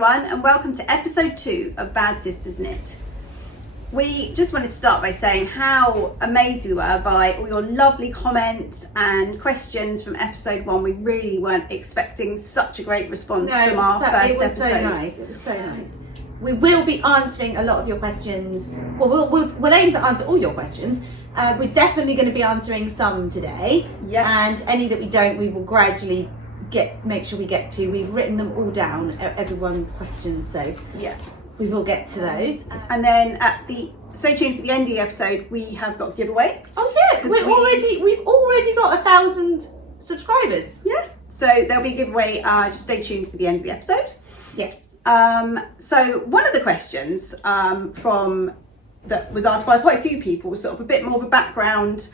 everyone, and welcome to episode 2 of Bad Sisters Knit. We just wanted to start by saying how amazed we were by all your lovely comments and questions from episode 1. We really weren't expecting such a great response from our first episode. It was so nice. It was so nice. We will be answering a lot of your questions. Well, we'll aim to answer all your questions. We're definitely going to be answering some today. Yeah. And any that we don't, we will gradually make sure we get to. We've written them all down, everyone's questions, so yeah, we will get to those. And then stay tuned for the end of the episode. We have got a giveaway. Oh yeah, we've already got 1,000 subscribers. Yeah, so there'll be a giveaway. Just stay tuned for the end of the episode. Yeah. So one of the questions that was asked by quite a few people was sort of a bit more of a background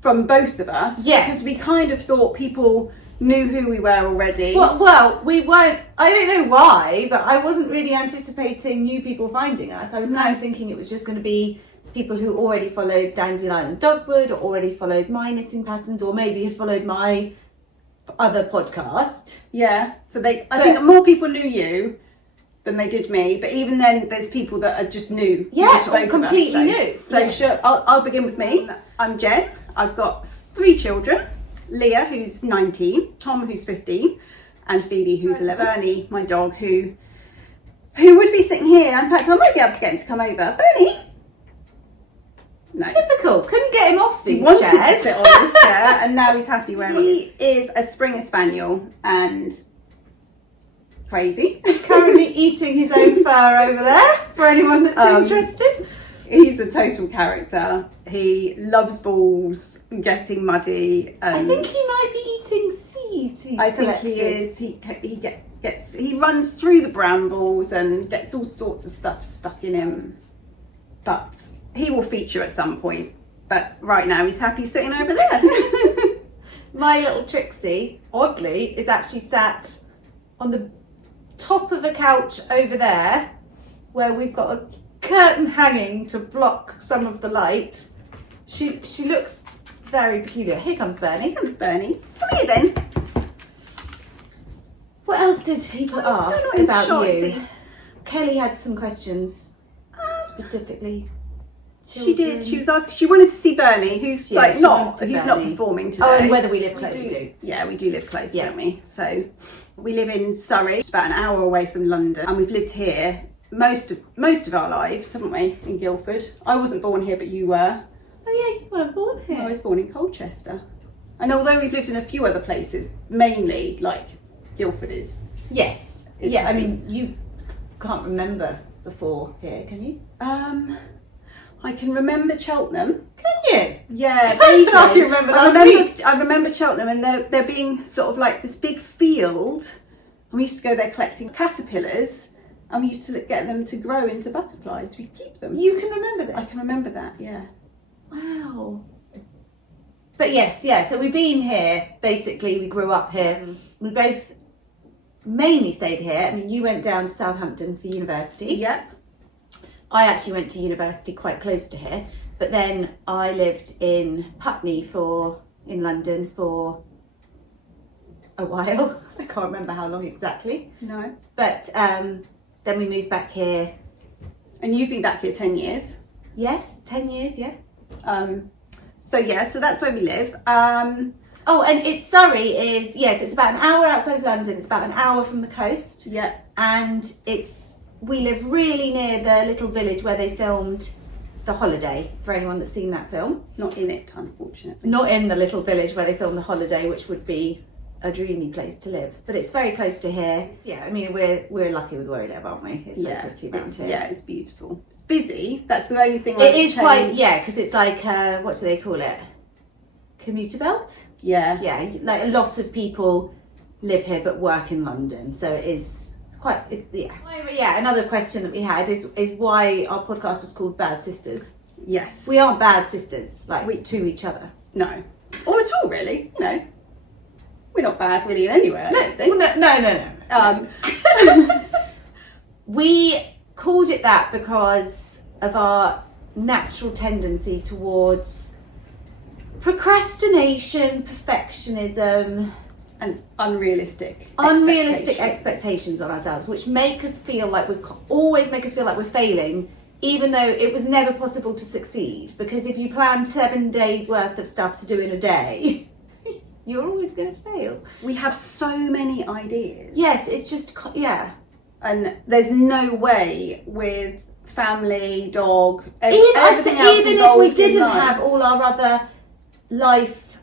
from both of us. Yes. Because we kind of thought people knew who we were already. Well, we weren't. I don't know why, but I wasn't really anticipating new people finding us. I was kind of thinking it was just going to be people who already followed Dandelion Dogwood, or already followed my knitting patterns, or maybe had followed my other podcast. Yeah. So I think that more people knew you than they did me. But even then, there's people that are just new. Yeah, or completely new. So yes. Sure, I'll begin with me. I'm Jen. I've got 3 children. Leah, who's 19, Tom, who's 15, and Phoebe, who's 11. Bernie, my dog, who would be sitting here. In fact, I might be able to get him to come over. Bernie? No. Typical. Couldn't get him off these He wanted chairs. to sit on this chair, and now he's happy where he is. A Springer Spaniel and crazy. Currently eating his own fur over there, for anyone that's interested. He's a total character. He loves balls, getting muddy. And I think he might be eating seeds. I think he is. He runs through the brambles and gets all sorts of stuff stuck in him. But he will feature at some point. But right now he's happy sitting over there. My little Trixie, oddly, is actually sat on the top of a couch over there, where we've got a curtain hanging to block some of the light. She looks very peculiar. Here comes Bernie. Here comes Bernie. Come here then. What else did people ask about you? Kelly had some questions specifically. Children. She did. She was asking. She wanted to see Bernie, who's not performing today. Oh, and whether we live close to. Yeah, we do live close, don't we? So we live in Surrey, it's about an hour away from London, and we've lived here most of our lives, haven't we? In Guildford. I wasn't born here, but you were. Oh yeah, you weren't born here. I was born in Colchester, and although we've lived in a few other places, mainly like Guildford is. Yes. Yeah. I mean, you can't remember before here, can you? I can remember Cheltenham. Can you? Yeah, I remember Cheltenham, and there being sort of like this big field, and we used to go there collecting caterpillars, and we used to get them to grow into butterflies. We keep them. You can remember that? I can remember that, yeah. Wow. But yes, yeah, so we've been here, basically, we grew up here. We both mainly stayed here. I mean, you went down to Southampton for university. Yep. I actually went to university quite close to here, but then I lived in Putney in London for a while. I can't remember how long exactly. No. But then we moved back here. And you've been back here 10 years. Yes, 10 years, yeah. So that's where we live. Oh, and Surrey is, yes, it's about an hour outside of London. It's about an hour from the coast. Yeah. And we live really near the little village where they filmed The Holiday, for anyone that's seen that film. Not in it, unfortunately. Not in the little village where they filmed The Holiday, which would be a dreamy place to live. But it's very close to here. Yeah, I mean, we're lucky with where we live, aren't we? It's so pretty around here. Yeah, it's beautiful. It's busy. That's the only thing it is quite, yeah, because it's like, what do they call it? Commuter belt? Yeah. Yeah, like a lot of people live here but work in London. So another question that we had is why our podcast was called Bad Sisters. Yes. We aren't bad sisters, to each other. No. Or at all, really. No. We're not bad really anywhere, I don't think. No. We called it that because of our natural tendency towards procrastination, perfectionism, and unrealistic expectations on ourselves, which make us feel like we're failing, even though it was never possible to succeed. Because if you plan 7 days worth of stuff to do in a day, you're always going to fail. We have so many ideas. Yes, it's just, yeah. And there's no way with family, dog, everything else even if we didn't have all our other life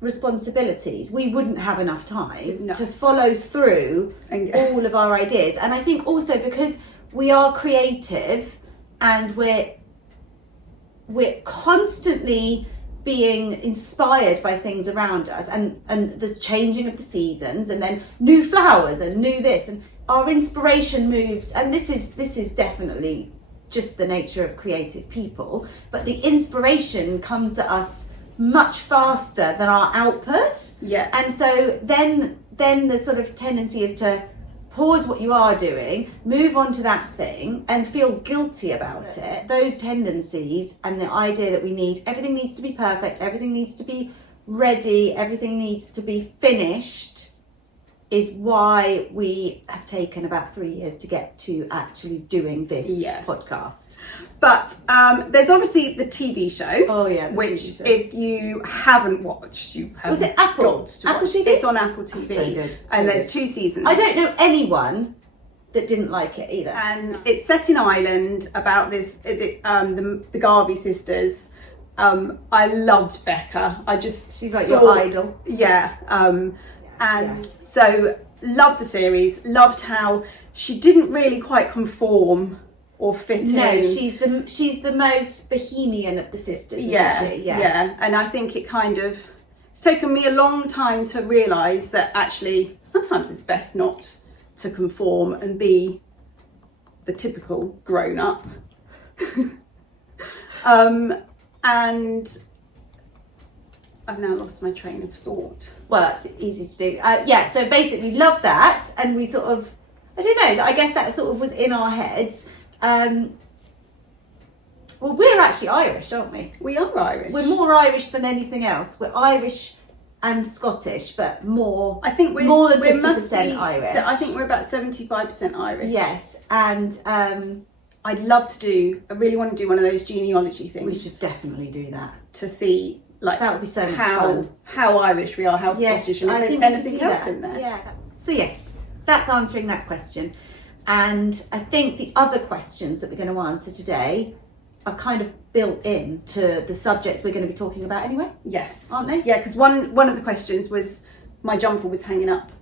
responsibilities, we wouldn't have enough time to follow through all of our ideas. And I think also because we are creative and we're constantly being inspired by things around us, and the changing of the seasons, and then new flowers and new this, and our inspiration moves, and this is definitely just the nature of creative people, but the inspiration comes at us much faster than our output. Yeah. And so then the sort of tendency is to pause what you are doing, move on to that thing, and feel guilty about it. Those tendencies and the idea that everything needs to be perfect, everything needs to be ready, everything needs to be finished, is why we have taken about 3 years to get to actually doing this podcast. But there's obviously the TV show. Oh yeah, which if you haven't watched, you have was it Apple? got to Apple watch. TV? It's on Apple TV. Oh, so good. And there's 2 seasons. I don't know anyone that didn't like it either. And it's set in Ireland about the Garvey sisters. I loved Becca. She's like your idol. Yeah. So loved the series, loved how she didn't really quite conform or fit in. No, she's the most bohemian of the sisters, isn't she? Yeah. And I think it's taken me a long time to realise that actually sometimes it's best not to conform and be the typical grown up. And I've now lost my train of thought. Well, that's easy to do. So basically love that, and we sort of, I don't know, I guess that sort of was in our heads. Well, we're actually Irish, aren't we? We are Irish. We're more Irish than anything else. We're Irish and Scottish, but more. I think more than 50% Irish. I think we're about 75% Irish. Yes, and I'd love to I really want to do one of those genealogy things. We should definitely do that. To see, like, that would be so much fun. How Irish we are, how Scottish, and if there's anything else in there. Yeah. So yes, that's answering that question. And I think the other questions that we're going to answer today are kind of built in to the subjects we're going to be talking about anyway. Yes. Aren't they? Yeah, because one of the questions was my jumper was hanging up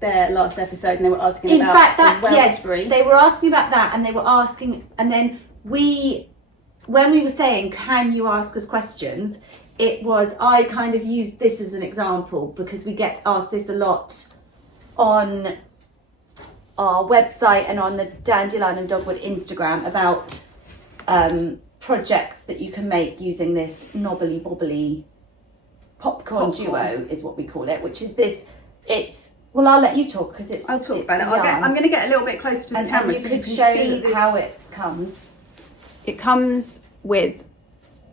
there last episode, and they were asking in about fact that the yes, Ravelry. they were asking about that, and they were asking, and then when we were saying, can you ask us questions, it was, I kind of used this as an example because we get asked this a lot on our website and on the Dandelion Dogwood Instagram about projects that you can make using this knobbly bobbly popcorn duo is what we call it, which is this, well, I'll let you talk because I'll talk about it. I'm going to get a little bit closer to the camera so you can show see how it comes. It comes with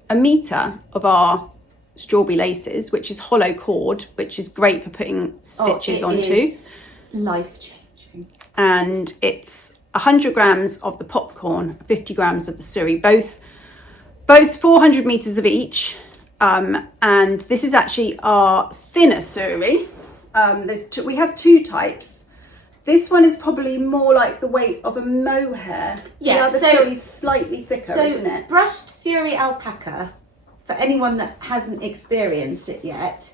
a metre of our strawberry laces, which is hollow cord, which is great for putting stitches onto. Is life-changing. And it's 100 grams of the popcorn, 50 grams of the suri, both 400 meters of each. And this is actually our thinner suri. We have 2 types. This one is probably more like the weight of a mohair. Yeah, the other suri is slightly thicker, isn't it? Brushed suri alpaca, for anyone that hasn't experienced it yet,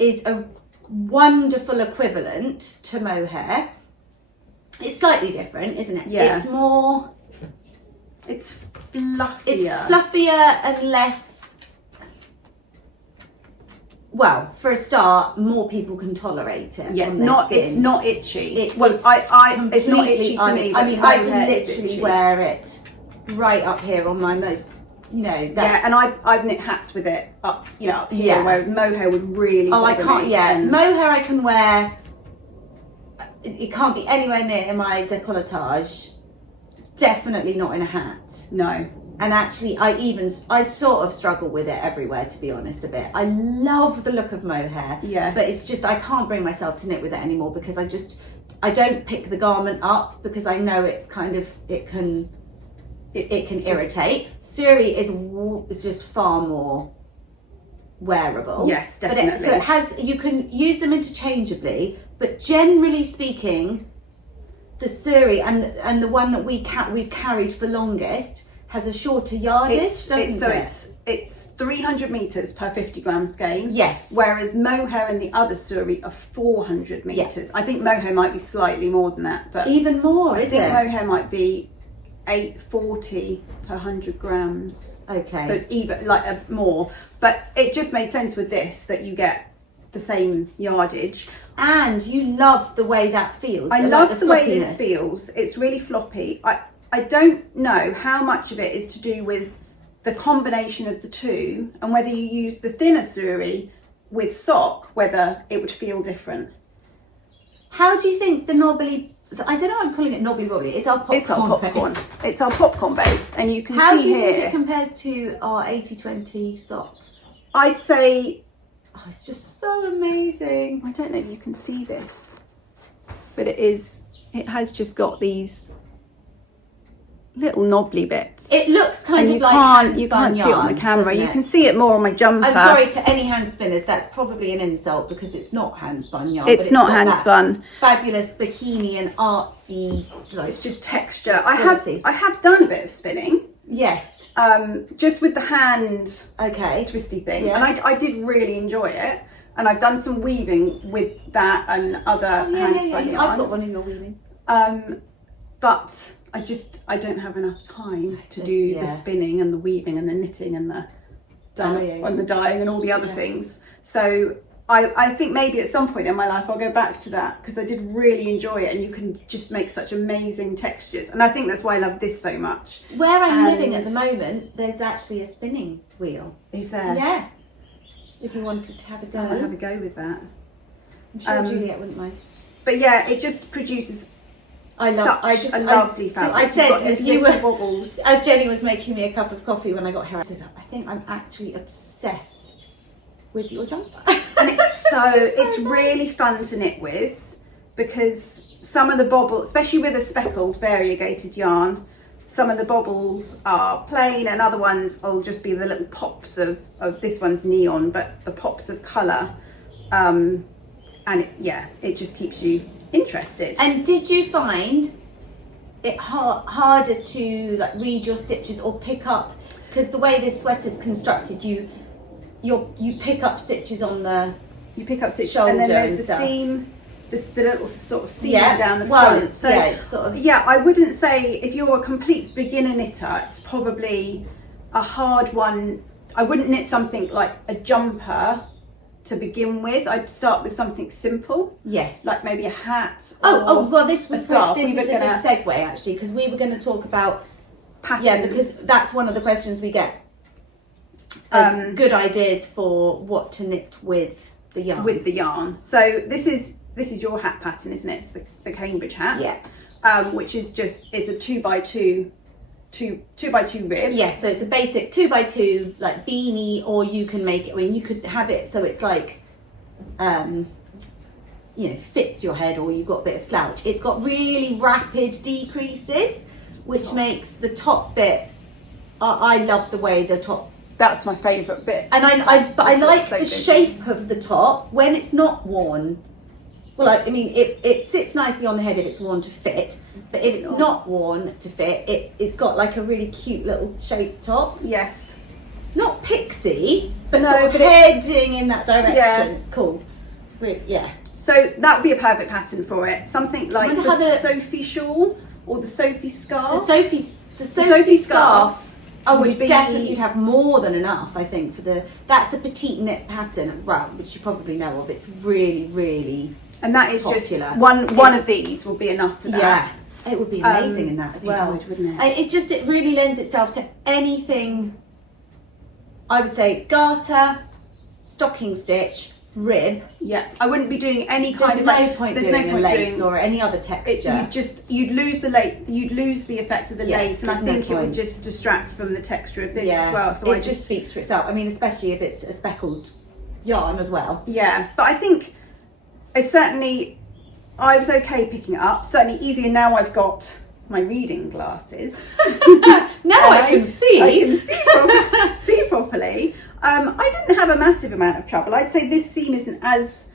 is a wonderful equivalent to mohair. It's slightly different, isn't it? Yeah. It's more... It's fluffier. It's fluffier and less... Well, for a start, more people can tolerate it. Yes, on their it's not itchy. It's it's not itchy to me. I mean, I can literally wear it right up here on my most, and I've knit hats with it up here, where mohair would really. Oh, I can't. Mohair I can wear. It can't be anywhere near my décolletage. Definitely not in a hat. No. And actually, I sort of struggle with it everywhere, to be honest, a bit. I love the look of mohair, Yes. but it's just I can't bring myself to knit with it anymore because I don't pick the garment up because I know it's kind of it can irritate. Suri is just far more wearable. Yes, definitely. So you can use them interchangeably, but generally speaking, the Suri and the one that we've carried for longest has a shorter yardage, doesn't it? It's 300 meters per 50 gram skein. Yes. Whereas mohair and the other Suri are 400 meters. I think mohair might be slightly more than that, but even more. I think mohair might be 840 per 100 grams. Okay. So it's even more, but it just made sense with this that you get the same yardage. And you love the way that feels. I love the way this feels. It's really floppy. I don't know how much of it is to do with the combination of the two and whether you use the thinner Suri with sock, whether it would feel different. How do you think the knobbly, I don't know why I'm calling it knobbly wobbly, it's our popcorn base. It's our popcorn base, and you can How see do you here. think it compares to our 80/20 sock? I'd say, Oh, it's just so amazing. I don't know if you can see this, but it has just got these little knobbly bits. It looks kind and of like you can't see it on the camera. You it? can see it more on my jumper. I'm sorry to any hand spinners, that's probably an insult because it's not hand spun yarn. It's not hand spun. Fabulous bohemian artsy. Like, It's just texture. quality. I have done a bit of spinning. Yes. Just with the hand Okay. twisty thing, Yeah. and I did really enjoy it. And I've done some weaving with that and other hand spun yarns. I've got one in your weaving. But I don't have enough time to do the spinning and the weaving and the knitting and the Dyeing. and the dyeing and all the other things. So I think maybe at some point in my life I'll go back to that because I did really enjoy it, and you can just make such amazing textures. And I think that's why I love this so much. Where I'm living at the moment, there's actually a spinning wheel. Is there? Yeah. If you wanted to have a go. I'll have a go with that. I'm sure Juliet wouldn't mind. But yeah, it just produces I such a lovely fabric. I said, bobbles. as Jenny was making me a cup of coffee when I got here, I said, I think I'm actually obsessed with your jumper. And it's really fun to knit with because some of the bobbles, especially with a speckled variegated yarn, some of the bobbles are plain and other ones will just be the little pops of this one's neon, but the pops of colour. And it just keeps you interested. And did you find it harder to like read your stitches or pick up, because the way this sweater's constructed, you pick up stitches on the shoulder and then there's and the stuff. seam, the little sort of seam down the well, front. it's, So it's sort of, I wouldn't say if you're a complete beginner knitter, it's probably a hard one. I wouldn't knit something like a jumper to begin with. I'd start with something simple. yes. Like maybe a hat. Well, this a scarf. is a good segue actually, because we were going to talk about patterns. Yeah, because that's one of the questions we get. Good ideas for what to knit with the yarn. So this is your hat pattern, isn't it? It's the Cambridge hat. Yeah. Which is it's a 2x2 rib. Yeah, so it's a basic 2x2 like beanie, or you can make it. I mean, you could have it so it's like, fits your head, or you've got a bit of slouch. It's got really rapid decreases, which makes the top bit. I love the way the top. That's my favourite bit. And I like so the good. shape of the top when it's not worn. Well, it sits nicely on the head if it's worn to fit, but if it's not worn to fit, it's got like a really cute little shaped top. Yes. Not pixie, but No, sort of but it's- heading in that direction. Yeah. It's cool. Really, yeah. So that would be a perfect pattern for it. Something like wonder the how the- Sophie shawl or the Sophie scarf. The Sophie scarf. would be You'd have more than enough, I think, that's a petite knit pattern, well, which you probably know of. It's really, really And that is popular. just one of these will be enough for that. Yeah, it would be amazing in that as well. It would, wouldn't it? It really lends itself to anything. I would say garter, stocking stitch, rib. Yeah, I wouldn't be doing any There's kind of no point doing a lace or any other texture. You'd lose the you'd lose the effect of the lace, and I think it would just distract from the texture of this as well. So it just speaks for itself. I mean, especially if it's a speckled yarn as well. Yeah, but I think it's certainly, I was okay picking it up. Certainly easier now. I've got my reading glasses. Now I can see. I can see properly. I didn't have a massive amount of trouble. I'd say this seam isn't as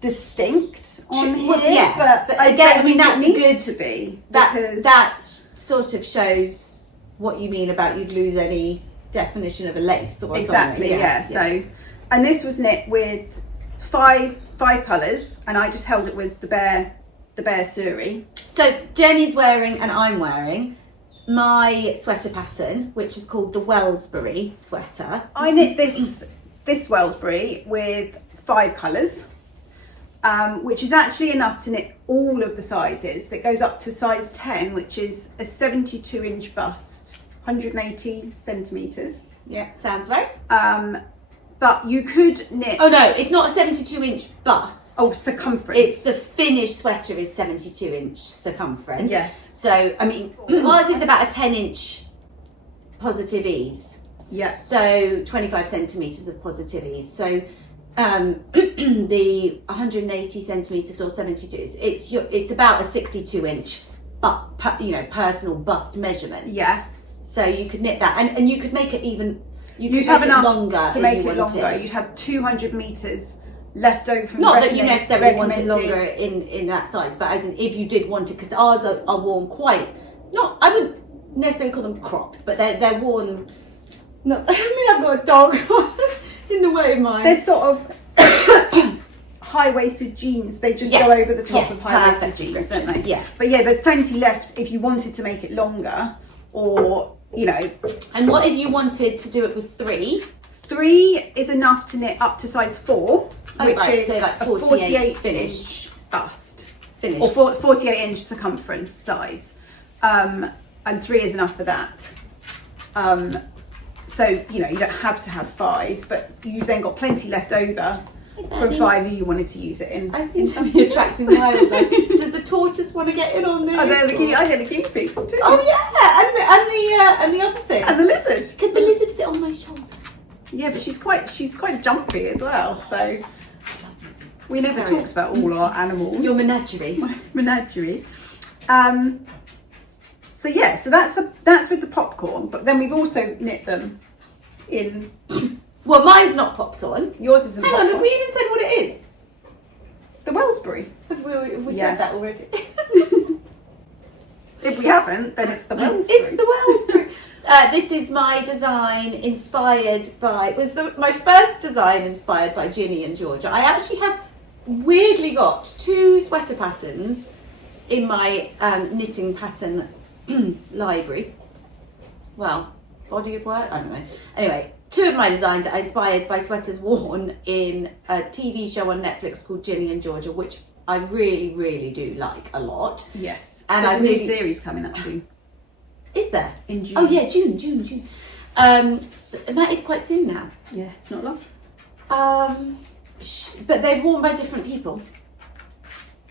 distinct on here, but again, I mean, that's good to be. That sort of shows what you mean about you'd lose any definition of a lace or exactly, something. Yeah. So, and this was knit with five colours, and I just held it with the bare suri. So Jenny's wearing and I'm wearing my sweater pattern, which is called the Wellsbury sweater. I knit this Wellsbury with 5 colours, which is actually enough to knit all of the sizes. That goes up to size 10, which is a 72-inch bust, 180 centimetres. Yeah, sounds right. But you could knit... Oh no, it's not a 72-inch bust. Oh, circumference. It's the finished sweater is 72-inch circumference. Yes. So, I mean, ours is about a 10-inch positive ease. Yeah. So, 25 centimetres of positive ease. So, the 180 centimetres or 72, it's about a 62-inch, personal bust measurement. Yeah. So, you could knit that. And you could make it even... You'd have enough longer to make it longer. You'd have 200 metres left over from not that you necessarily want it longer in that size, but as in if you did want it, because ours are worn quite, not, I wouldn't necessarily call them cropped, but they're worn, not, I mean, I've got a dog in the way of mine. They're sort of high-waisted jeans. They just go over the top of high-waisted jeans, don't they? Yeah. But yeah, there's plenty left if you wanted to make it longer, or And what if you wanted to do it with 3? 3 is enough to knit up to size 4, which is so like 48 finished. inch bust. Finished. Or 48 inch circumference size. And 3 is enough for that. So, you don't have to have 5, but you've then got plenty left over from 5 if you wanted to use it in. I seem to be attracting wildlife. Does the tortoise want to get in on this? Oh, I get the guinea pigs too. Oh yeah, and the other thing. And the lizard. Could the lizard sit on my shoulder? Yeah, but she's quite jumpy as well. So we never talked about all our animals. Your menagerie. Menagerie. So yeah, so that's with the popcorn. But then we've also knit them in. Well, mine's not popcorn. Yours isn't. Hang on, have we even said what it is? The Wellsbury. Have we said that already? If we haven't, then it's the Wellsbury. It's the Wellsbury. This is my design inspired by, my first design inspired by Ginny and Georgia. I actually have weirdly got 2 sweater patterns in my knitting pattern library. Well, body of work? I don't know. Anyway, 2 of my designs are inspired by sweaters worn in a TV show on Netflix called Ginny and Georgia, which I really, really do like a lot. Yes. And there's a new series coming up soon. Is there? In June. Oh yeah, June. And that is quite soon now. Yeah, it's not long. But they're worn by different people.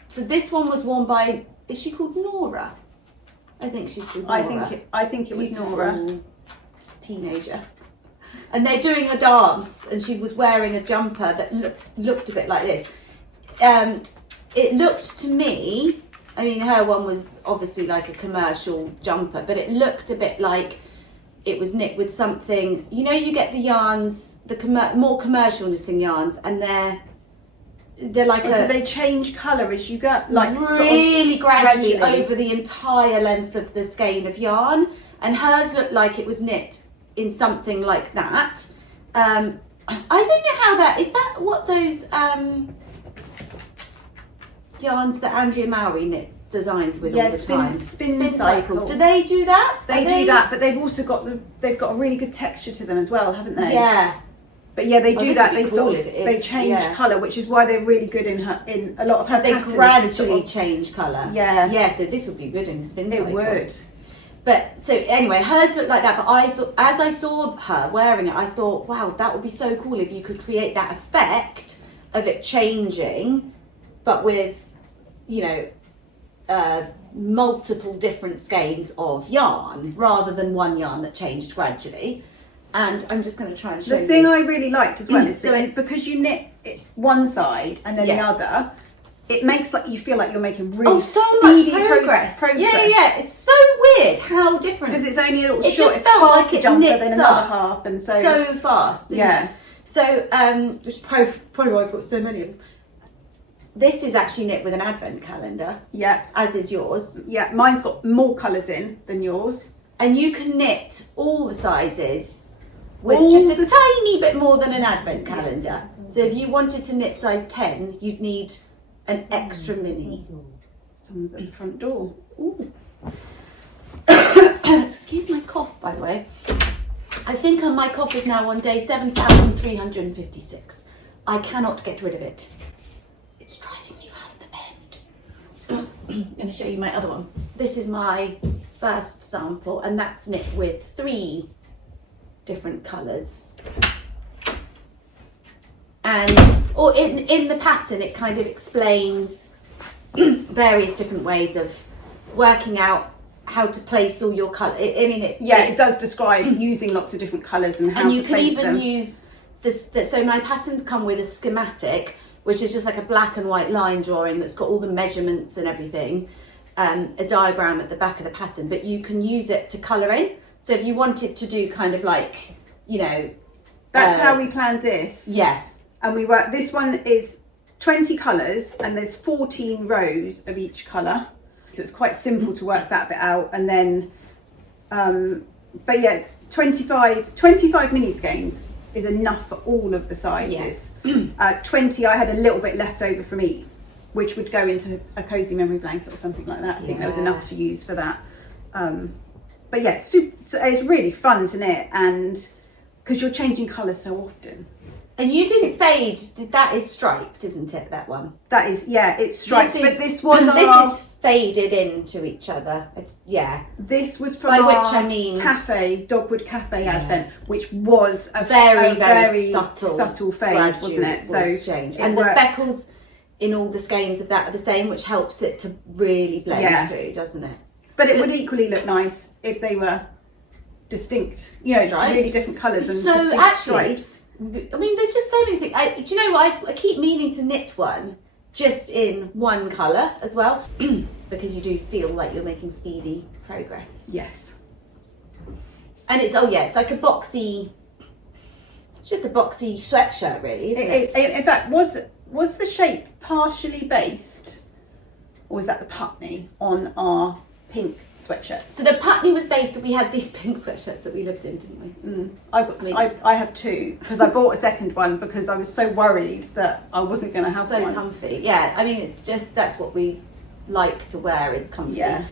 So this one was worn by, is she called Nora? I think she's called Nora. I think it was Beautiful Nora. Teenager. And they're doing a dance, and she was wearing a jumper that looked a bit like this. It looked to me, I mean, her one was obviously like a commercial jumper, but it looked a bit like it was knit with something. You get the yarns, more commercial knitting yarns, and they're like do they change colour as you go? Like really gradually over the entire length of the skein of yarn, and hers looked like it was knit in something like that. I don't know how that is. That what those yarns that Andrea Mowry designs with all the time? Spin cycle. Do they do that? They do that, but they've also got they've got a really good texture to them as well, haven't they? Yeah. But yeah, they do that. They cool they change colour, which is why they're really good in a lot of her patterns. They gradually change colour. Yeah. Yeah. So this would be good in the spin cycle. It would. But so anyway, hers looked like that. But I thought, as I saw her wearing it, I thought, wow, that would be so cool if you could create that effect of it changing, but with, you know, multiple different skeins of yarn rather than one yarn that changed gradually. And I'm just going to try and show you. The thing I really liked as well is So that it's because you knit one side and then the other, it makes like you feel like you're making really so much speedy progress. Yeah. It's so weird how different. Because it's only a little It short. just It's felt half like the it jumper, knits then another up half, and so fast. Didn't it? So, which is probably why I've got so many of them. This is actually knit with an advent calendar. Yeah. As is yours. Yeah, mine's got more colours in than yours. And you can knit all the sizes with just a tiny bit more than an advent calendar. So if you wanted to knit size 10, you'd need an extra mini. Someone's at the front door. Ooh. Excuse my cough, by the way. I think my cough is now on day 7,356. I cannot get rid of it. It's driving me round the bend. I'm going to show you my other one. This is my first sample, and that's knit with 3 different colours. And in the pattern, it kind of explains various different ways of working out how to place all your colour. It does describe using lots of different colours and how to place them. And you can even use this. So my patterns come with a schematic, which is just like a black and white line drawing that's got all the measurements and everything, a diagram at the back of the pattern, but you can use it to colour in. So if you wanted to do kind of like, you know... That's how we planned this. Yeah. And this one is 20 colours and there's 14 rows of each colour. So it's quite simple to work that bit out. And then, but yeah, 25 mini skeins is enough for all of the sizes. Yeah. 20, I had a little bit left over from each, which would go into a cosy memory blanket or something like that. I think there was enough to use for that. But yeah, it's really fun to knit, and because you're changing colours so often. And you didn't fade. That is striped, isn't it? That one. That is, yeah, it's striped. But this was this is faded into each other. Yeah. This was from by our which I mean cafe, Dogwood Cafe Advent, which was a very subtle fade, wasn't it? So change. And the speckles in all the skeins of that are the same, which helps it to really blend through, doesn't it? But it would equally look nice if they were distinct, you know, stripes. Really different colours and so distinct actually, stripes. I mean, there's just so many things. Do you know what? I keep meaning to knit one just in one colour as well, because you do feel like you're making speedy progress. Yes. And it's it's like a boxy. It's just a boxy sweatshirt, really, isn't it? In fact, was the shape partially based, or was that the Putney on our pink sweatshirt? So the Putney was based. We had these pink sweatshirts that we lived in, didn't we? I have 2 because I bought a second one because I was so worried that I wasn't going to have one. So comfy, yeah. I mean, it's just that's what we like to wear is comfy. Yeah.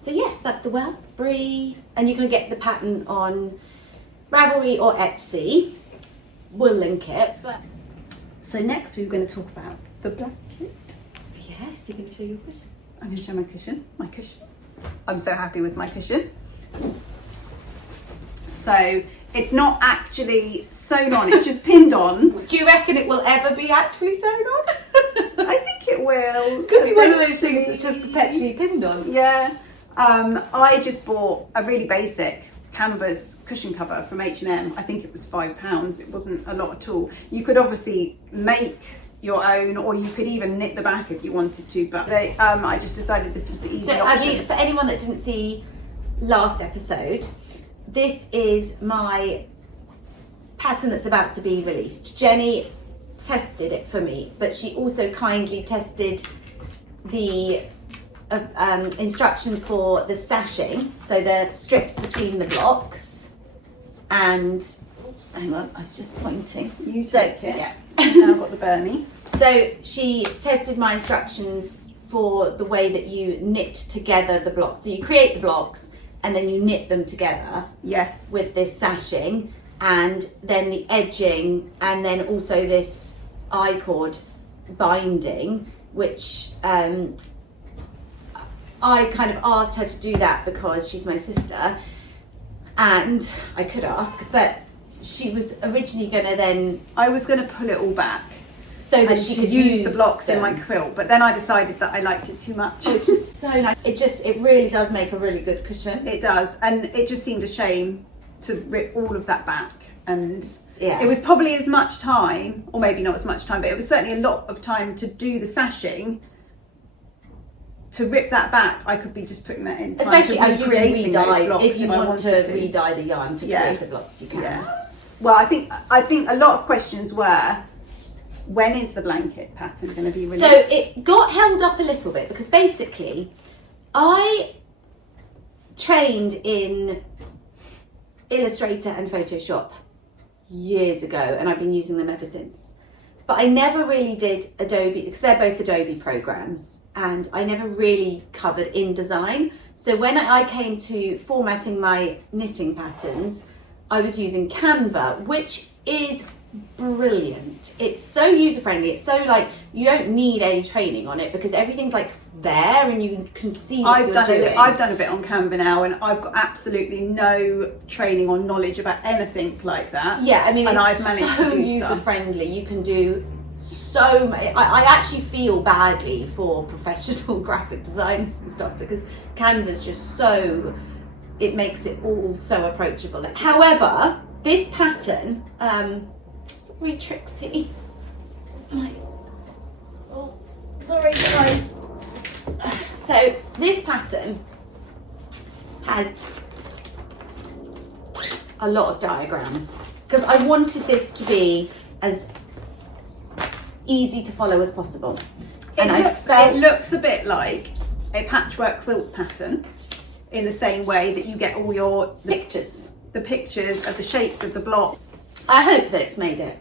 So yes, that's the Weltsbury, and you can get the pattern on Ravelry or Etsy. We'll link it. So next we're going to talk about the blanket. Yes, you're going to show your cushion. I'm going to show my cushion. I'm so happy with my cushion. So it's not actually sewn on, it's just pinned on. Do you reckon it will ever be actually sewn on? I think it will. Could be one of those things that's just perpetually pinned on. Yeah. I just bought a really basic canvas cushion cover from H&M. I think it was £5. It wasn't a lot at all. You could obviously make your own, or you could even knit the back if you wanted to, but I just decided this was the easy option. I mean, for anyone that didn't see last episode, this is my pattern that's about to be released. Jenny tested it for me, but she also kindly tested the instructions for the sashing, so the strips between the blocks. And hang on, I was just pointing. You take it. Yeah. Now I've got the Bernie. So she tested my instructions for the way that you knit together the blocks. So you create the blocks and then you knit them together. Yes. With this sashing and then the edging and then also this I-cord binding, which I kind of asked her to do that because she's my sister and I could ask, but she was originally going to then... I was going to pull it all back. So that and she to could use the blocks them. in my quilt. But then I decided that I liked it too much. Which is so nice. It really does make a really good cushion. It does, and it just seemed a shame to rip all of that back. And Yeah. it was probably as much time, or maybe not as much time, but it was certainly a lot of time to do the sashing. To rip that back, I could be just putting that in. Time Especially to as you can recreating those re-dye, blocks if you I want to wanted re-dye the yarn to Yeah. create the blocks, you can. Yeah. Well, I think a lot of questions were, when is the blanket pattern going to be released? So it got held up a little bit because basically I trained in Illustrator and Photoshop years ago, and I've been using them ever since. But I never really did Adobe, because they're both Adobe programs, and I never really covered InDesign. So when I came to formatting my knitting patterns, I was using Canva, which is brilliant. It's so user-friendly. It's so like, you don't need any training on it because everything's like there and you can see what you're doing. I've done a bit on Canva now, and I've got absolutely no training or knowledge about anything like that. Yeah, I mean, and it's I've managed so to do user-friendly. You can do so much. I actually feel badly for professional graphic designers and stuff because Canva's just so, it makes it all so approachable. However, this pattern, sorry Trixie, oh, sorry guys. So this pattern has a lot of diagrams because I wanted this to be as easy to follow as possible. It looks a bit like a patchwork quilt pattern in the same way that you get all your pictures. The pictures of the shapes of the block. I hope that it's made it.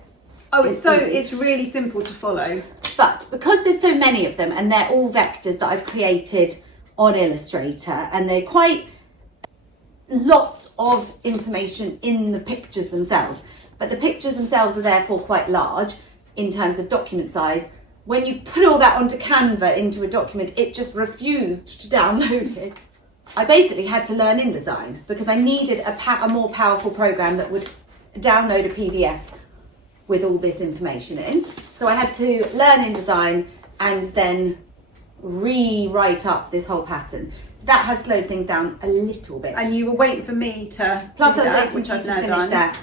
Oh, it's really simple to follow. But because there's so many of them and they're all vectors that I've created on Illustrator, and they're quite lots of information in the pictures themselves, but the pictures themselves are therefore quite large in terms of document size. When you put all that onto Canva into a document, it just refused to download it. I basically had to learn InDesign because I needed a more powerful program that would download a PDF with all this information in. So I had to learn InDesign and then rewrite up this whole pattern. So that has slowed things down a little bit. And you were waiting for me to Plus do I was that, waiting which for you I've to now finish done. that.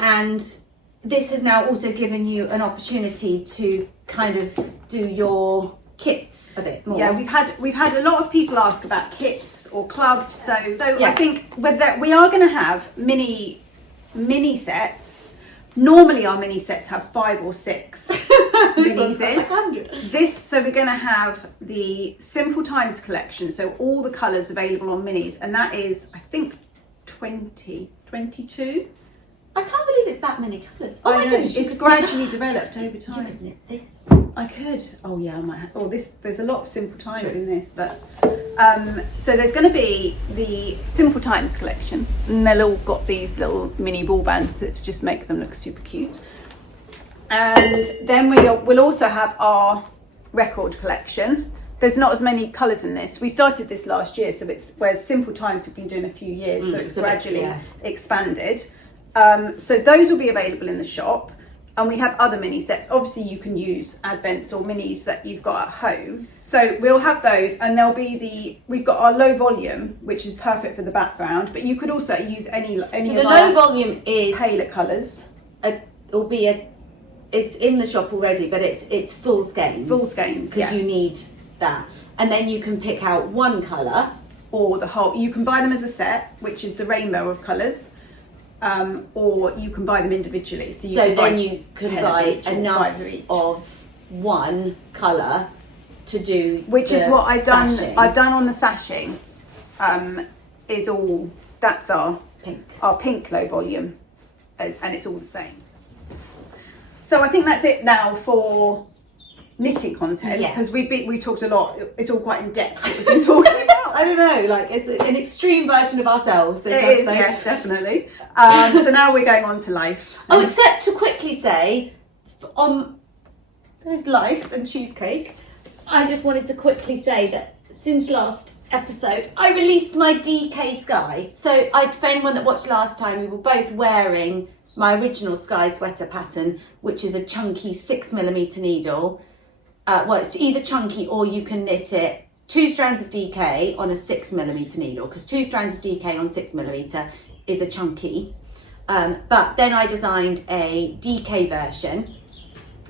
And this has now also given you an opportunity to kind of do your kits a bit more. Yeah, we've had a lot of people ask about kits or clubs. So Yeah. I think with that we are going to have mini sets. Normally our mini sets have 5 or 6 minis in. Like 100. So we're going to have the Simple Times collection. So all the colours available on minis, and that is I think 22. I can't believe it's that many colours. Oh I my know, goodness, it's gradually developed over you time. could knit this. I could. Oh yeah, I might have. Oh, there's a lot of Simple Times True. in this, but so there's going to be the Simple Times collection, and they'll all got these little mini ball bands that just make them look super cute. And then we'll also have our record collection. There's not as many colours in this. We started this last year, so it's whereas Simple Times we've been doing a few years, so it's gradually expanded. So those will be available in the shop. And we have other mini sets. Obviously you can use advents or minis that you've got at home. So we'll have those, and there'll be we've got our low volume, which is perfect for the background, but you could also use any So of the our low volume is paler colours. It's in the shop already, but it's full skeins. Full skeins, because you need that, and then you can pick out one colour or the whole. You can buy them as a set, which is the rainbow of colours. Or you can buy them individually. So then you could 10 buy of each or 5 enough of each. of one colour to do. Which is what I've done. sashing. I've done on the sashing. Is all that's our pink low volume, and it's all the same. So I think that's it now for knitting content, because we talked a lot. It's all quite in depth what we've been talking about. I don't know, like it's an extreme version of ourselves. It is, yes, definitely. So now we're going on to life. Oh, except to quickly say, there's life and cheesecake. I just wanted to quickly say that since last episode, I released my DK Sky. So for anyone that watched last time, we were both wearing my original Sky sweater pattern, which is a chunky 6mm needle. Well, it's either chunky or you can knit it 2 strands of DK on a 6mm needle, because 2 strands of DK on 6mm is a chunky. But then I designed a DK version,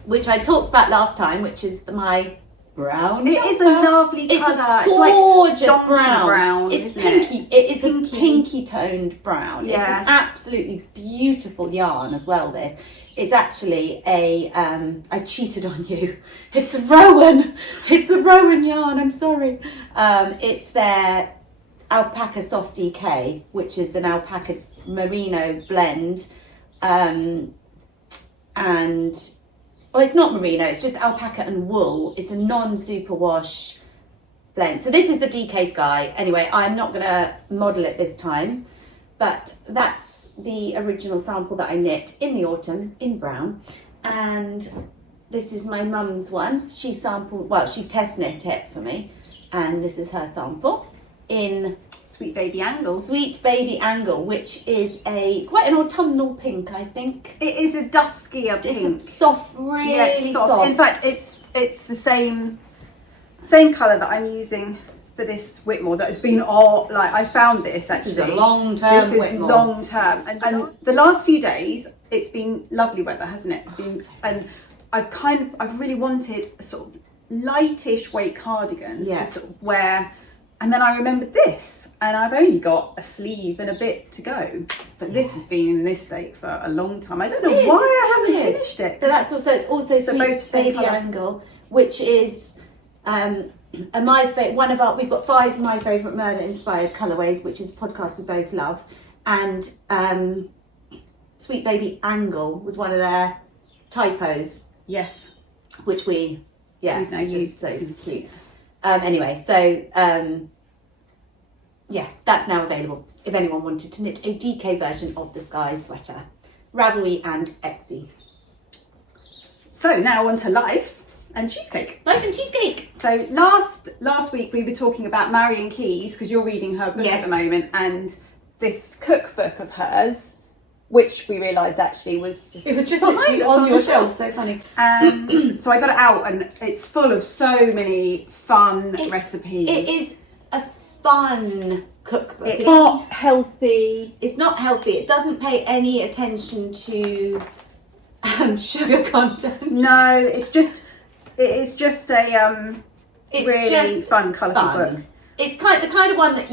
which I talked about last time, which is my brown. It is a lovely It's colour. a gorgeous it's like brown. It's pinky. It is Pinky. a pinky toned brown. Yeah. It's an absolutely beautiful yarn as well. This. It's actually a. I cheated on you. It's a Rowan. It's a Rowan yarn. I'm sorry. It's their alpaca soft DK, which is an alpaca merino blend, and. Well, it's not merino, it's just alpaca and wool. It's a non-superwash blend. So this is the DK Sky. Anyway, I'm not going to model it this time, but that's the original sample that I knit in the autumn in brown. And this is my mum's one. She test knit it for me. And this is her sample in Sweet Baby Angle. Sweet Baby Angle, which is quite an autumnal pink, I think. It is a duskier pink. It's soft, really it's soft. In fact, it's the same colour that I'm using for this Whitmore that has been I found this actually. This is a long-term This is Whitmore. long-term. And the last few days, it's been lovely weather, hasn't it? It's been, and I've really wanted a sort of lightish weight cardigan to sort of wear. And then I remembered this, and I've only got a sleeve and a bit to go. But this has been in this state for a long time. I don't know why I haven't finished it. But it's also Sweet both same Baby colour. Angle, which is we've got 5 of my favourite Merlin inspired colourways, which is a podcast we both love. And Sweet Baby Angle was one of their typos. Yes. Which we've now used. so cute. Anyway, so that's now available if anyone wanted to knit a DK version of the Sky sweater. Ravelry and Etsy. So now on to Life and Cheesecake. Life and Cheesecake! So last week we were talking about Marion Keyes, because you're reading her book at the moment, and this cookbook of hers, which we realised actually was just literally on your shelf. So funny. And so I got it out, and it's full of so many fun recipes. It is a fun cookbook. It's not healthy. It's not healthy. It doesn't pay any attention to sugar content. No, it is just a really fun, colourful book. It's the kind of one that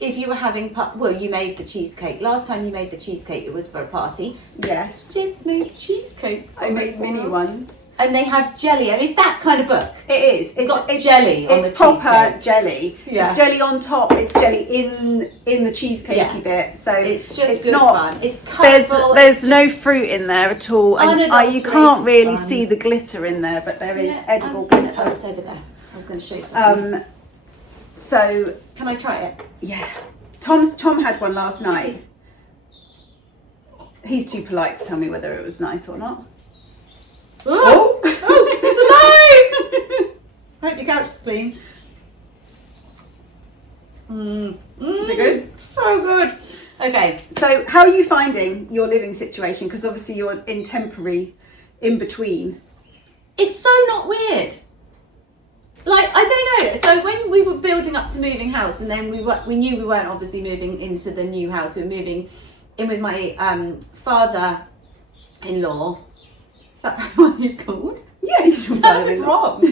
if you were having, you made the cheesecake. Last time you made the cheesecake, it was for a party. Yes. Jen's made cheesecake. I made mini ones. And they have jelly. I mean, it's that kind of book. It is. It's got jelly on the It's proper cheesecake. jelly. Yeah. It's jelly on top. It's jelly in the cheesecakey bit. So it's just good not fun. It's colourful. There's no fruit in there at all, and you can't really fun. see the glitter in there, but there is edible It's glitter. over there. I was going to show you something. So Can I try it? yeah, Tom had one last night. He's too polite to tell me whether it was nice or not. Oh, it's alive! Hope your couch is clean. Is it good? So good. Okay. So how are you finding your living situation? Because obviously you're in temporary in between. It's so not weird. Like, I don't know. So when we were building up to moving house, and then we knew we weren't obviously moving into the new house. We were moving in with my father-in-law. Is that what he's called? Yeah, he's your Rob.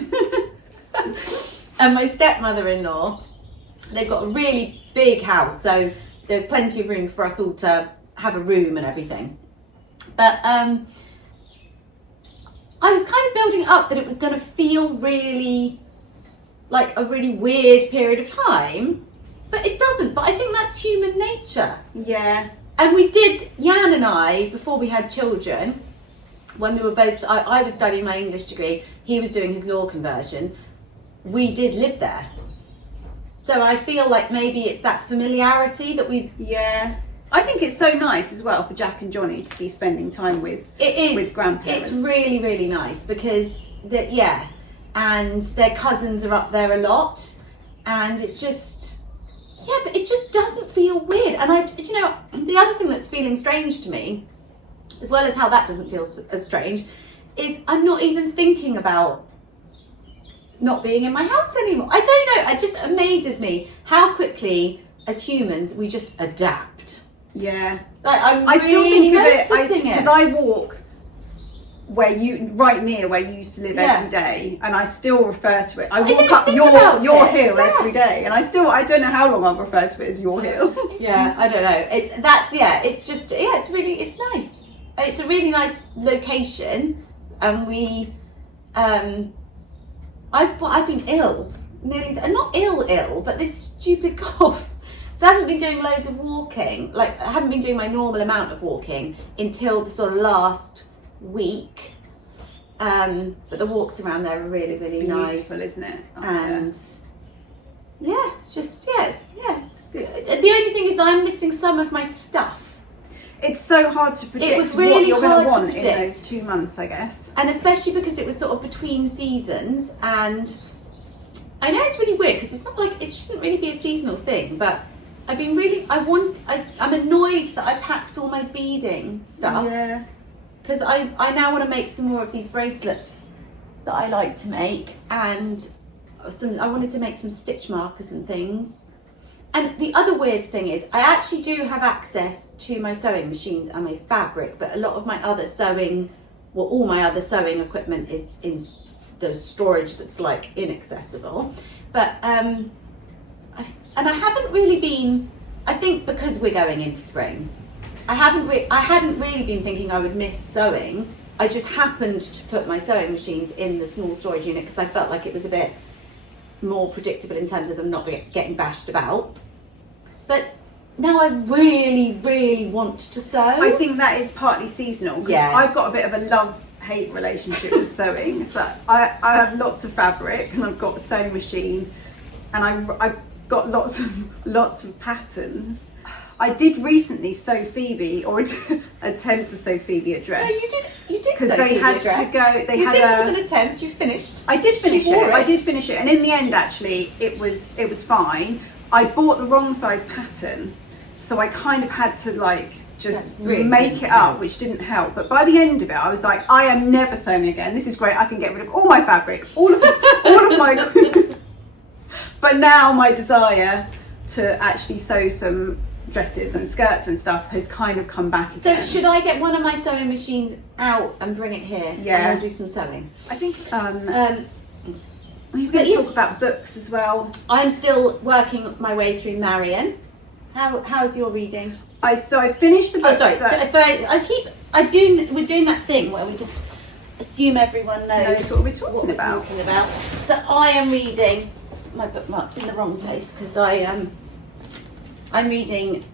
And my stepmother-in-law. They've got a really big house, so there's plenty of room for us all to have a room and everything. But I was kind of building up that it was going to feel really like a really weird period of time, but it doesn't. But I think that's human nature. Yeah. And we did, Jan and I, before we had children, when we were both, I was studying my English degree, he was doing his law conversion, we did live there. So I feel like maybe it's that familiarity that we've... Yeah. I think it's so nice as well for Jack and Johnny to be spending time with grandparents. It's really, really nice because, and their cousins are up there a lot. And it's just, Yeah, but it just doesn't feel weird. And the other thing that's feeling strange to me, as well as how that doesn't feel as strange, is I'm not even thinking about not being in my house anymore. I don't know. It just amazes me how quickly, as humans, we just adapt. Yeah. Like, I still think of it because I walk right near where you used to live every day, and I still refer to it. I walk up your hill every day, and I don't know how long I'll refer to it as your hill. Yeah, I don't know. It's nice. It's a really nice location, and we I've been ill, not ill, but this stupid cough. So I haven't been doing loads of walking. Like, I haven't been doing my normal amount of walking until the sort of last week. But the walks around there are really, really nice. Beautiful, isn't it? And it's just good. The only thing is I'm missing some of my stuff. It's so hard to predict what you're going to want in those 2 months, I guess. And especially because it was sort of between seasons, and I know it's really weird because it's not like, it shouldn't really be a seasonal thing, but I'm annoyed that I packed all my beading stuff. Yeah. Because I now want to make some more of these bracelets that I like to make, and I wanted to make some stitch markers and things. And the other weird thing is, I actually do have access to my sewing machines and my fabric, but a lot of my other all my other sewing equipment is in the storage that's like inaccessible. But I haven't really been, I think because we're going into spring, I hadn't really been thinking I would miss sewing. I just happened to put my sewing machines in the small storage unit because I felt like it was a bit more predictable in terms of them not getting bashed about. But now I really, really want to sew. I think that is partly seasonal. Yes. I've got a bit of a love-hate relationship with sewing. It's like I have lots of fabric, and I've got a sewing machine, and I've got lots of patterns. I did recently sew Phoebe, or attempt to sew Phoebe a dress. No, you did. Because sew they Phoebe had a dress. to go. They you had didn't have an attempt. You finished. I did finish She wore it. I did finish it, and in the end, actually, it was fine. I bought the wrong size pattern, so I kind of had to just really make it up, which didn't help. But by the end of it, I was like, I am never sewing again. This is great. I can get rid of all my fabric, all of my. But now my desire to actually sew some dresses and skirts and stuff has kind of come back again. So should I get one of my sewing machines out and bring it here? Yeah. And we'll do some sewing. I think we're going to talk about books as well. I'm still working my way through Marion. How's your reading? I finished the book. Oh, sorry. We're doing that thing where we just assume everyone knows what we're talking about. So I am reading. My bookmark's in the wrong place because I'm reading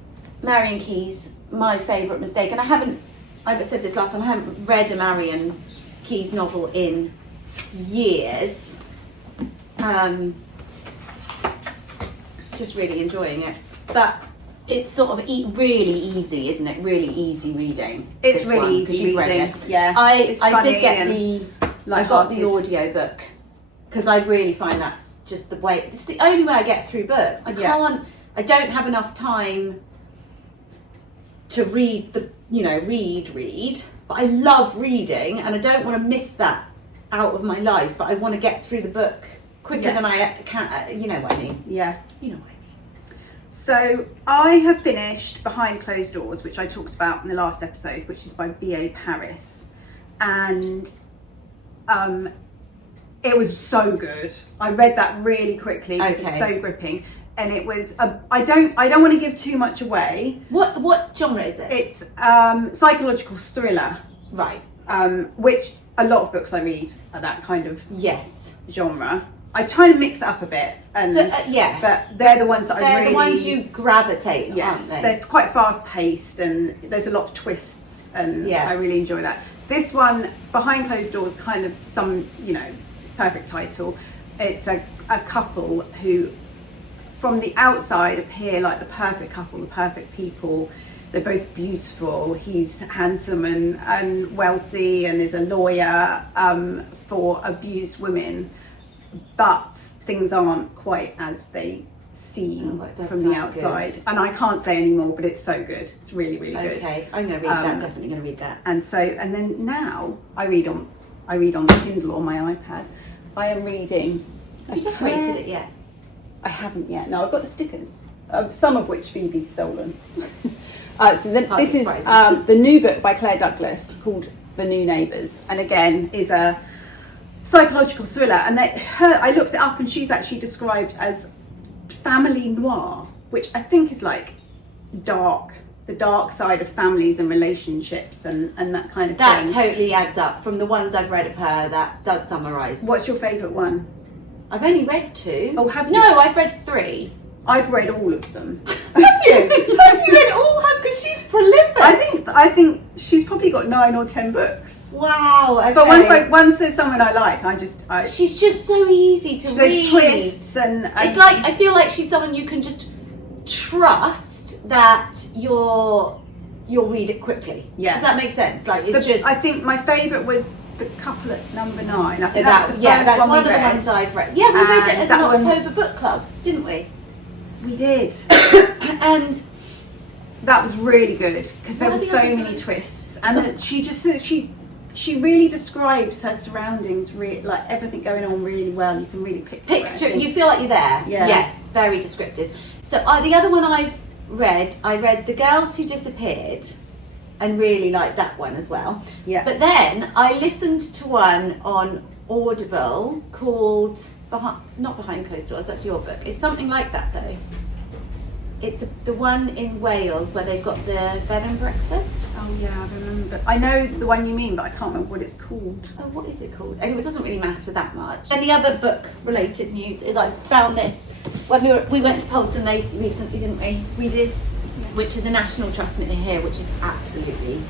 Marion Keyes' My Favourite Mistake, and I said this last time, I haven't read a Marion Keyes novel in years. Just really enjoying it, but it's sort of really easy, isn't it? Really easy reading. It's really easy reading. Yeah, I did get I got the audio book because I really find that's just the way. It's the only way I get through books. I don't have enough time to read read, but I love reading, and I don't want to miss that out of my life. But I want to get through the book quicker than I can. You know what I mean? Yeah. You know what I mean. So I have finished Behind Closed Doors, which I talked about in the last episode, which is by B.A. Paris, and it was so good. I read that really quickly because it's so gripping. And it was I don't want to give too much away. What genre is it? It's psychological thriller, right? Which a lot of books I read are that kind of genre. I try to mix it up a bit, but they're the ones that they're the ones you gravitate. Yes, aren't they? They're quite fast paced, and there's a lot of twists, and I really enjoy that. This one, Behind Closed Doors, kind of perfect title. It's a couple who, from the outside, appear like the perfect couple, the perfect people. They're both beautiful. He's handsome and wealthy, and is a lawyer for abused women. But things aren't quite as they seen Oh, it does from the sound outside. good. And I can't say any more, but it's so good. It's really, really good. Okay, I'm going to read that. Definitely going to read that. And so, and then now I read on the Kindle or my iPad. I am reading. Have you just rated it yet? I haven't yet. No, I've got the stickers, some of which Phoebe's stolen. This is the new book by Claire Douglas called The New Neighbours, and again is a psychological thriller. And I looked it up, and she's actually described as family noir, which I think is like the dark side of families and relationships and that kind of That thing. totally adds up. From the ones I've read of her, that does summarise. What's your favourite one? I've only read 2. Oh, have you? No, I've read 3. I've read all of them. Have you? Have you read all her? Because she's prolific. I think she's probably got 9 or 10 books. Wow. Okay. But once there's someone I like, she's just so easy to read. There's twists and it's like, I feel like she's someone you can just trust that you'll read it quickly. Yeah. Does that make sense? Like I think my favourite was The Couple at Number 9. I think that's one one of the ones I've read. Yeah, we read it as an October book club, didn't we? We did. And that was really good because there were so many twists, and she really describes her surroundings, like everything going on really well. You can really picture it. You feel like you're there. Yeah. Yes, very descriptive. So the other one I read The Girls Who Disappeared, and really liked that one as well. Yeah. But then I listened to one on Audible called not Behind Closed Doors. That's your book. It's something like that though. It's the one in Wales where they've got the bed and breakfast. Oh yeah, I remember. I know the one you mean, but I can't remember what it's called. Oh, what is it called? Anyway, it doesn't really matter that much. And the other book-related news is I found this when we went to Poleston Lacey recently, didn't we? We did. Which is a national trust near here, which is absolutely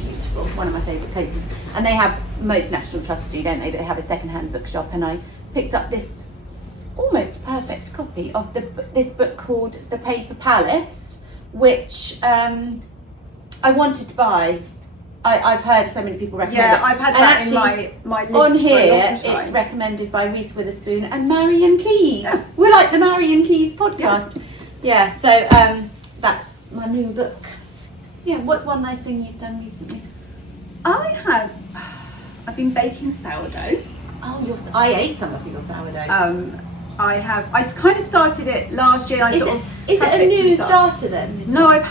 beautiful. One of my favourite places. And they have, most national trusts do, don't they? But they have a second-hand bookshop, and I picked up this almost perfect copy of this book called The Paper Palace, which I wanted to buy. I've heard so many people recommend it. Yeah, I've had that in my list on for a here, long time. it's recommended by Reese Witherspoon and Marion Keys. Yeah. We're like the Marion Keys podcast. Yeah, so that's my new book. Yeah, what's one nice thing you've done recently? I've been baking sourdough. Oh, I ate some of your sourdough. I kind of started it last year. Is it a new starter then? No, I've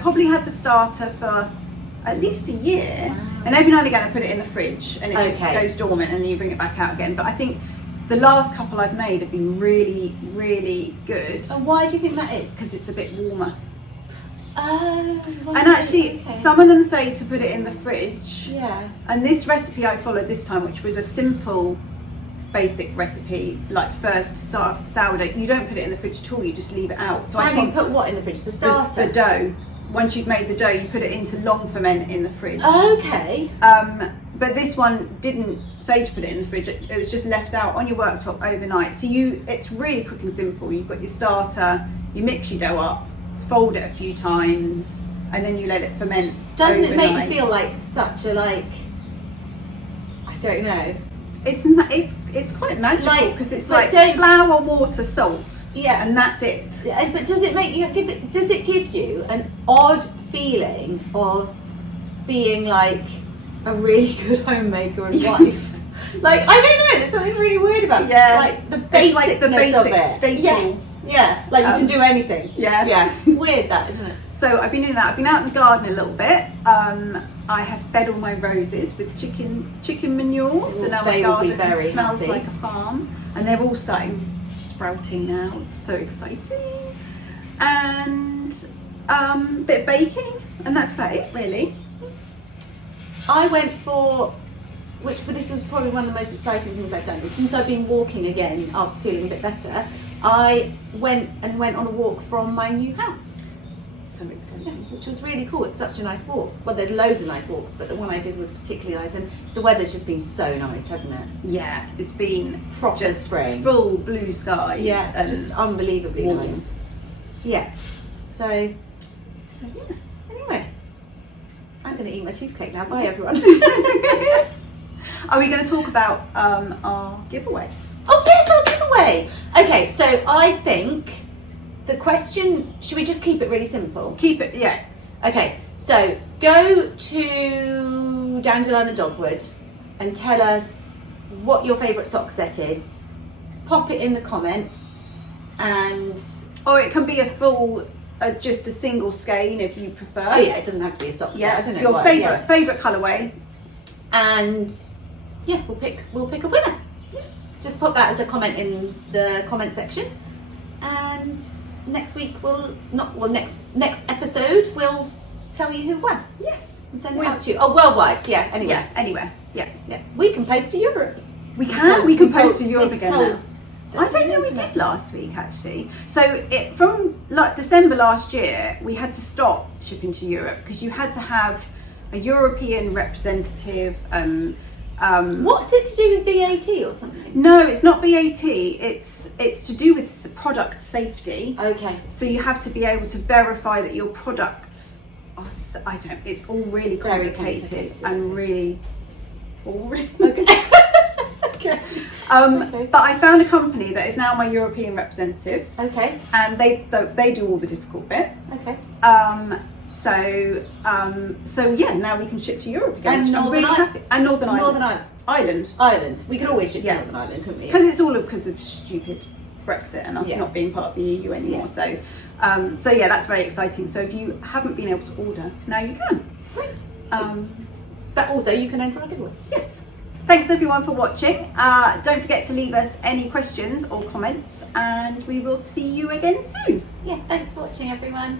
probably had the starter for at least a year. Wow. And every now and again I put it in the fridge and it just goes dormant and you bring it back out again. But I think the last couple I've made have been really, really good. And why do you think that is? Because it's a bit warmer. Oh, and actually, some of them say to put it in the fridge. Yeah. And this recipe I followed this time, which was a simple, basic recipe, like first start sourdough. You don't put it in the fridge at all. You just leave it out. So I think put what in the fridge? The starter. The dough. Once you've made the dough, you put it into long ferment in the fridge. Okay. But this one didn't say to put it in the fridge. It was just left out on your worktop overnight. So it's really quick and simple. You've got your starter. You mix your dough up. Fold it a few times and then you let it ferment. Doesn't overnight. it make you feel like such a I don't know. It's quite magical because it's like flour, water, salt. Yeah, and that's it. Yeah, but does it make you does it give you an odd feeling of being like a really good homemaker and wife? Like I don't know, there's something really weird about it. Yeah, like the basicness of it. Staple. Yes. Yeah, like you can do anything. Yeah. Yeah. It's weird that, isn't it? So I've been doing that. I've been out in the garden a little bit. I have fed all my roses with chicken manure, so now my garden smells like a farm. And they're all starting sprouting now. It's so exciting. And bit of baking, and that's about it really. I went for this was probably one of the most exciting things I've done. Since I've been walking again after feeling a bit better, I went on a walk from my new house. So exciting. Yes, which was really cool. It's such a nice walk. Well, there's loads of nice walks, but the one I did was particularly nice, and the weather's just been so nice, hasn't it? Yeah, it's been proper spring. Full blue skies. Yeah, and just unbelievably warm. nice. Yeah. So yeah. Anyway, I'm going to eat my cheesecake now. Bye, everyone. Are we going to talk about our giveaway? Oh yes, our giveaway. away. Okay, so I think the question, should we just keep it really simple? Keep it, yeah. Okay, so go to Dandelion Dogwood and tell us what your favourite sock set is. Pop it in the comments, and Or it can be a full, just a single skein if you prefer. oh yeah, it doesn't have to be a sock set. Yeah, I don't know your why, favourite colourway. And yeah, we'll pick a winner. Just put that as a comment in the comment section, and next week next episode we'll tell you who won. Yes. And send it out to you. Oh, worldwide, yeah, anyway. Yeah, anywhere. Yeah. Yeah. We can post to Europe. We can post to we Europe again told- now. I don't know, we did last week actually. So from like December last year, we had to stop shipping to Europe because you had to have a European representative. What's it to do with VAT or something? No, it's not VAT. It's to do with product safety. Okay. So you have to be able to verify that your products are. It's all really Very complicated and really. Okay. Okay. Okay. But I found a company that is now my European representative, Okay. and they do all the difficult bit. Okay. So yeah, now we can ship to Europe again. And which I'm Northern really happy. And Northern Ireland. Ireland. We could always ship Yeah. to Northern Ireland, couldn't we? Because it's all because of stupid Brexit and us Yeah. not being part of the EU anymore. Yeah. So yeah, that's very exciting. So if you haven't been able to order, now you can. Great. But also you can enter a giveaway. Yes. Thanks everyone for watching. Don't forget to leave us any questions or comments, and we will see you again soon. Yeah, thanks for watching everyone.